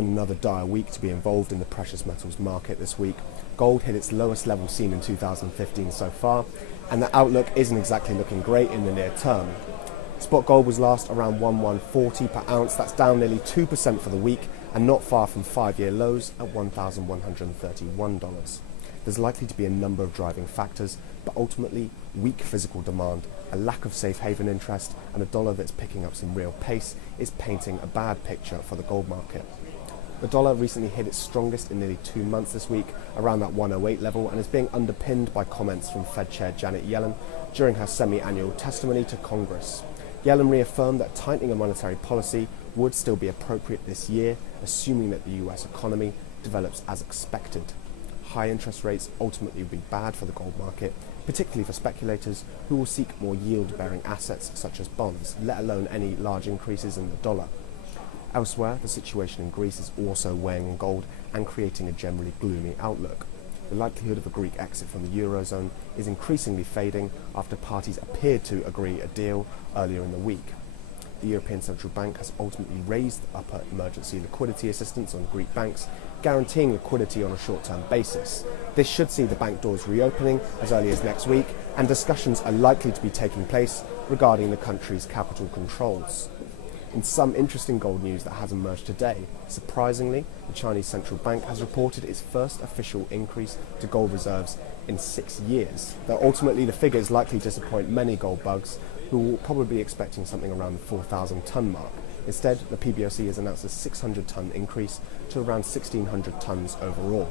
been another dire week to be involved in the precious metals market this week. Gold hit its lowest level seen in 2015 so far, and the outlook isn't exactly looking great in the near term. Spot gold was last around 1140 per ounce. That's down nearly 2% for the week and not far from 5-year lows at $1,131. There's likely to be a number of driving factors, but ultimately weak physical demand, a lack of safe haven interest, and a dollar that's picking up some real pace is painting a bad picture for the gold market. The dollar recently hit its strongest in nearly 2 months this week, around that 108 level, and is being underpinned by comments from Fed Chair Janet Yellen during her semi-annual testimony to Congress. Yellen reaffirmed that tightening of monetary policy would still be appropriate this year, assuming that the US economy develops as expected. High interest rates ultimately will be bad for the gold market, particularly for speculators who will seek more yield-bearing assets such as bonds, let alone any large increases in the dollar. Elsewhere, the situation in Greece is also weighing on gold and creating a generally gloomy outlook. The likelihood of a Greek exit from the Eurozone is increasingly fading after parties appeared to agree a deal earlier in the week. The European Central Bank has ultimately raised upper emergency liquidity assistance on Greek banks, guaranteeing liquidity on a short-term basis. This should see the bank doors reopening as early as next week, and discussions are likely to be taking place regarding the country's capital controls. In some interesting gold news that has emerged today, surprisingly, the Chinese Central Bank has reported its first official increase to gold reserves in 6 years, though ultimately the figure is likely to disappoint many gold bugs who will probably be expecting something around the 4,000 tonne mark. Instead, the PBOC has announced a 600-tonne increase to around 1,600 tonnes overall.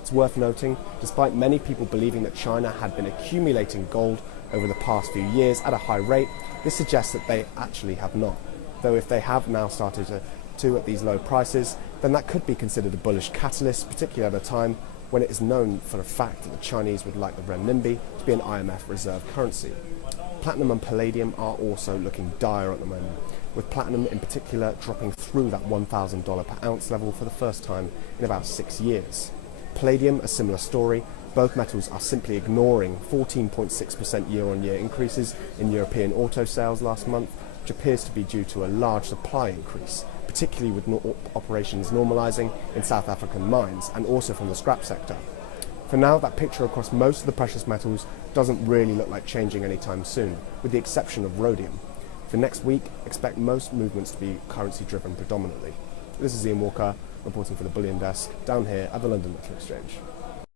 It's worth noting, despite many people believing that China had been accumulating gold over the past few years at a high rate, this suggests that they actually have not. Though if they have now started to at these low prices, then that could be considered a bullish catalyst, particularly at a time when it is known for a fact that the Chinese would like the renminbi to be an IMF reserve currency. Platinum and palladium are also looking dire at the moment, with platinum in particular dropping through that $1,000 per ounce level for the first time in about 6 years. Palladium, a similar story. Both metals are simply ignoring 14.6% year-on-year increases in European auto sales last month, which appears to be due to a large supply increase, particularly with operations normalising in South African mines and also from the scrap sector. For now, that picture across most of the precious metals doesn't really look like changing anytime soon, with the exception of rhodium. For next week, expect most movements to be currency-driven predominantly. This is Ian Walker, reporting for the Bullion Desk, down here at the London Metal Exchange.